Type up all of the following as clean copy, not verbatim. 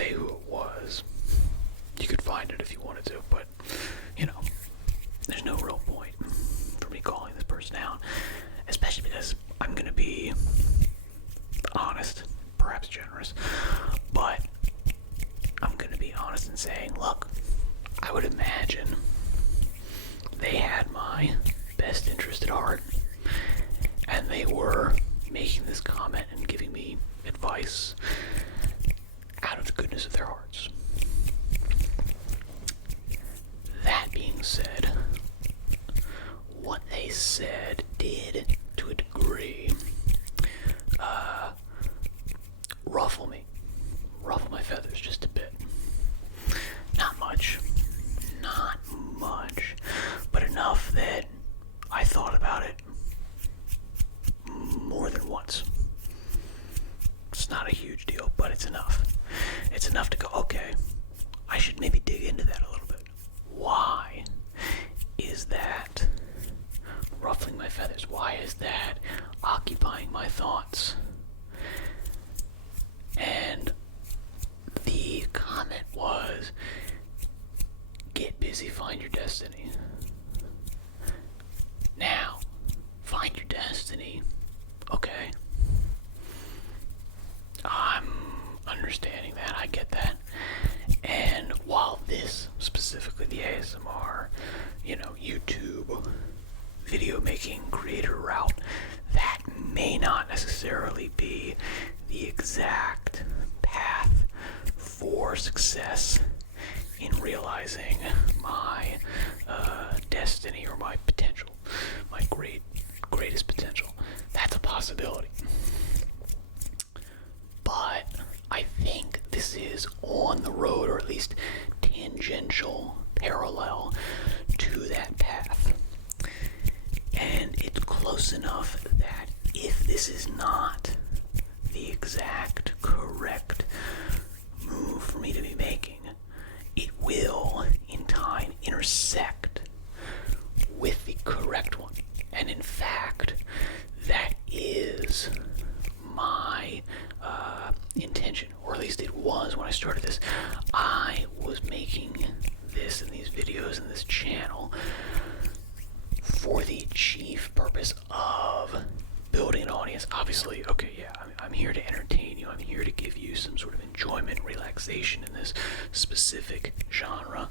say who it was. You could find it if you wanted to, but, there's no real point for me calling this person out, especially because I'm going to be honest, perhaps generous, but I'm going to be honest in saying, look, I would imagine they had my best interest at heart, and they were making this comment and giving me advice out of the goodness of their hearts. That being said, what they said did, to a degree, ruffle my feathers just a bit. Not much, but enough that I thought about it more than once. It's not a huge deal, but it's enough. It's enough to go, okay, I should maybe dig into that a little bit. Why is that ruffling my feathers? Why is that occupying my thoughts? And the comment was, get busy, find your destiny. Now, find your destiny. Okay. I'm understanding that. I get that. And while this, specifically the ASMR, YouTube video making creator route, that may not necessarily be the exact path for success in realizing my destiny or my potential, my greatest potential. That's a possibility. But I think this is on the road, or at least tangential, parallel to that path. And it's close enough that if this is not the exact correct move for me to be making, it will in time intersect with the correct one. And in fact, that is my intention, or at least it was when I started this. I was making this and these videos and this channel for the chief purpose of building an audience. Obviously, okay, yeah, I'm here to entertain you. I'm here to give you some sort of enjoyment, relaxation in this specific genre,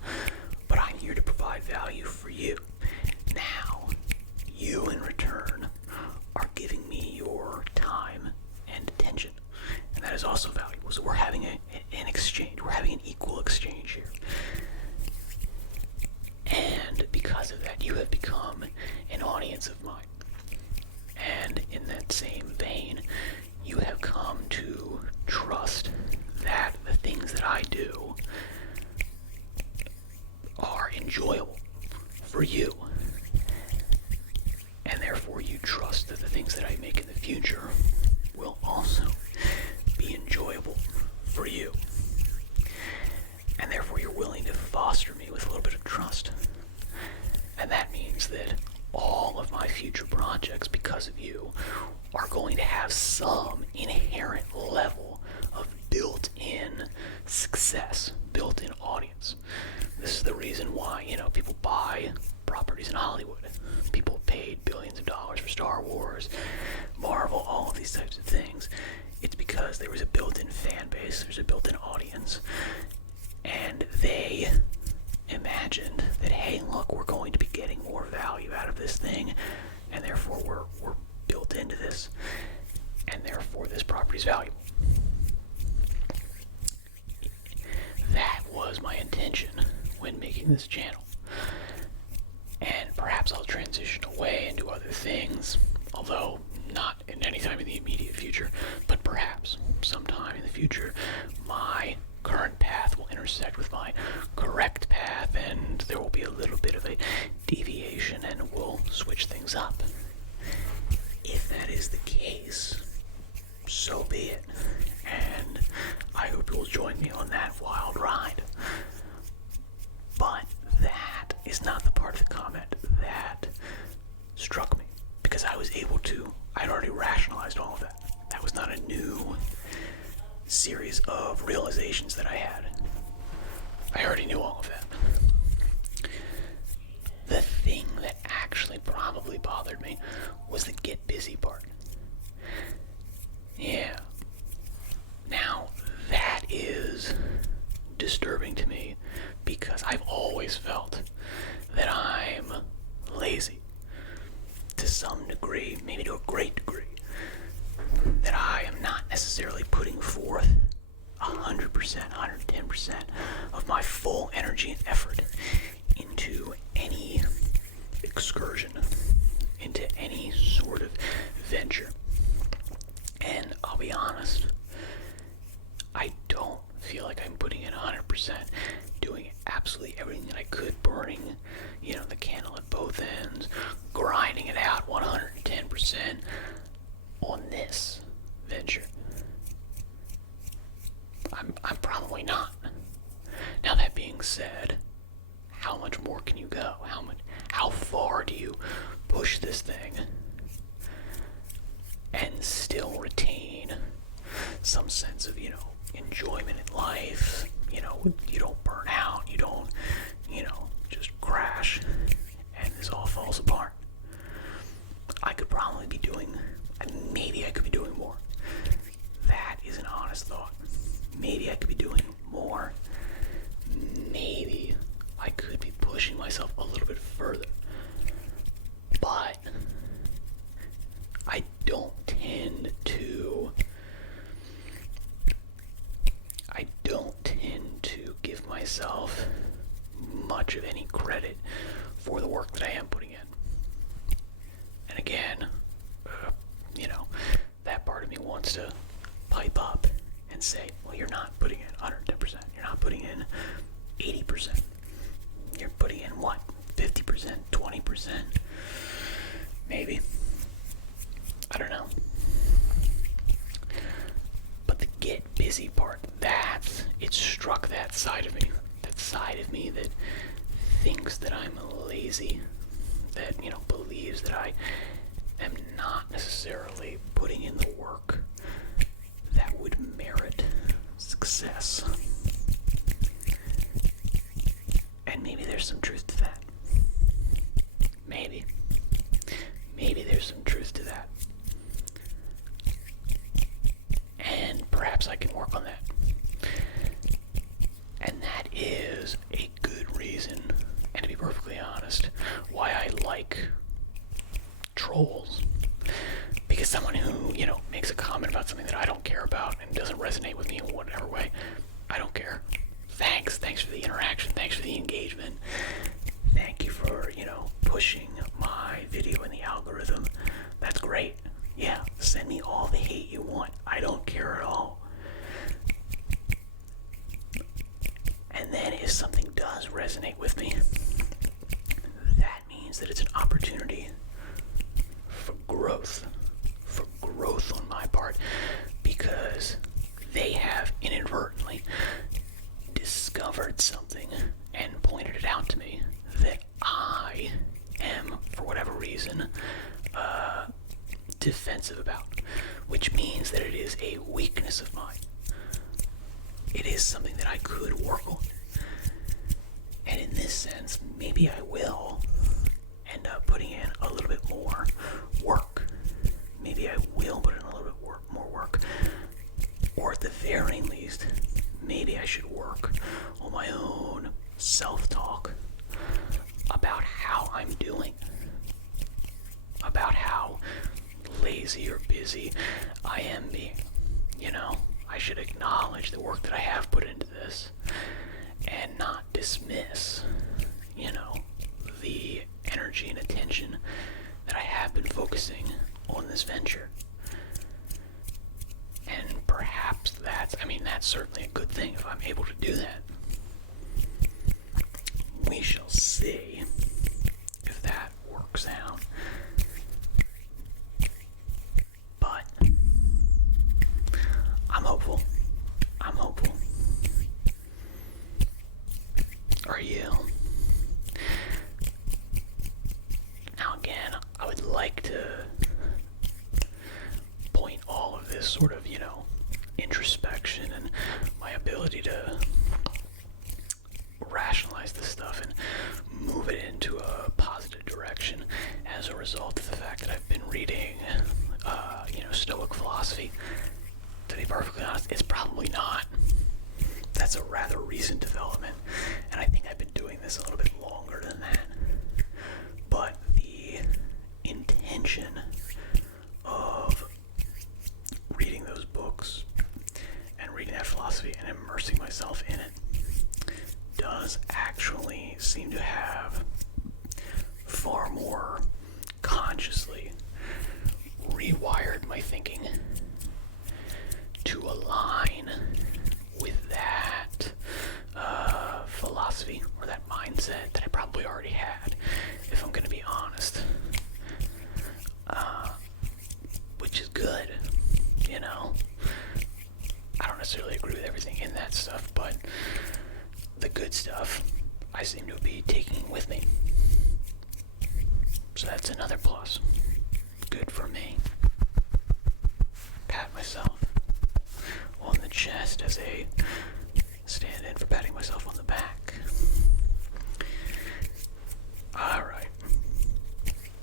but I'm here to provide value for you. Now, you in return are giving me your time and attention, and that is also valuable. So we're having an exchange. We're having an equal exchange here. And because of that, you have become an audience of mine. And in that same vein, you have come to trust that the things that I do are enjoyable for you. And therefore you trust that the things that I make in the future will also be enjoyable for you. And therefore you're willing to foster me with a little bit of trust. And that means that all of my future projects, because of you, are going to have some inherent level of built-in success, built-in audience. This is the reason why, people buy properties in Hollywood. People paid billions of dollars for Star Wars, Marvel, all of these types of things. It's because there was a built-in fan base, there's a built-in audience, and they imagined that, hey, look, we're going to be getting more value out of this thing, and therefore we're built into this, and therefore this property is valuable. That was my intention when making this channel. And perhaps I'll transition away and do other things, although not in any time in the immediate future, but perhaps sometime in the future my current path will intersect with my correct path, and there will be a little bit of a deviation, and we'll switch things up. If that is the case, so be it, and I hope you'll join me on that wild ride. But that is not the part of the comment that struck me, because I was able to, I'd already rationalized all of that. That was not a new series of realizations that I had. I already knew all of that. The thing that actually probably bothered me was the get busy part. Yeah. Now, that is disturbing to me because I've always felt that I'm lazy to some degree, maybe to a great degree. That I am not necessarily putting forth 100%, 110% of my full energy and effort into any excursion, into any sort of venture. And I'll be honest, I don't feel like I'm putting in 100%, doing absolutely everything that I could, burning, the candle at both ends, grinding it out 110% on this venture. I'm probably not. Now, that being said, how much more can you go? How far do you push this thing and still retain some sense of, enjoyment in life? You don't burn out, you don't, just crash and this all falls apart. I could probably be doing, maybe I could be doing more. That is an honest thought. Maybe I could be doing more. Maybe I could be pushing myself a little bit further. But I don't tend to give myself much of any credit for the work that I am putting in. And again, that part of me wants to pipe up and say, well, you're not putting in 110%. You're not putting in 80%. You're putting in what? 50%? 20%? Maybe. I don't know. But the get busy part, it struck that side of me. That side of me that thinks that I'm lazy. That, believes that I am not necessarily putting in the work that would merit success. And maybe there's some truth to that. Maybe there's some truth to that. And perhaps I can work on that. And that is a good reason, and to be perfectly honest, why I like trolls. Because someone who, makes a comment about something that I don't care about and doesn't resonate with me in whatever way, I don't care. Thanks for the interaction, thanks for the engagement. Thank you for, pushing my video in the algorithm. That's great. Yeah, send me all the hate you want. I don't care at all. And then if something does resonate with me, that means that it's an opportunity for growth on my part, because they have inadvertently discovered something and pointed it out to me that I am, for whatever reason, defensive about, which means that it is a weakness of mine. It is something that I could work on. And in this sense, maybe I will end up putting in a little bit more work. Maybe I will put in a little bit more work. Or at the very least, maybe I should work on my own self-talk about how I'm doing. About how lazy or busy I am being. I should acknowledge the work that I have put into this and not dismiss, the energy and attention that I have been focusing on this venture. And perhaps that's certainly a good thing if I'm able to do that. We shall see if that works out. But I'm hopeful. Are you? Now again, I would like to point all of this sort of, introspection introspection and my ability to rationalize this stuff and move it into a positive direction as a result of the fact that I've been reading, Stoic philosophy. To be perfectly honest, it's probably not. That's a rather recent development, and I think I've been doing this a little bit longer than that. But the intention of reading those books and reading that philosophy and immersing myself in it does actually seem to have far more consciously rewired my thinking to align with that philosophy or that mindset that I probably already had, if I'm going to be honest. Which is good, I don't necessarily agree with everything in that stuff, but the good stuff I seem to be taking with me. So that's another plus. Good for me. Pat myself on the chest as a stand-in for patting myself on the back. Alright.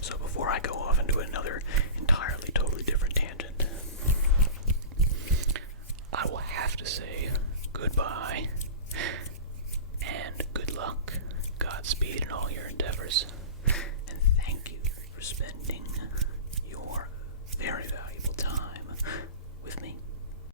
So before I go off into another entirely, totally different tangent, I will have to say goodbye and good luck. Godspeed in all your endeavors.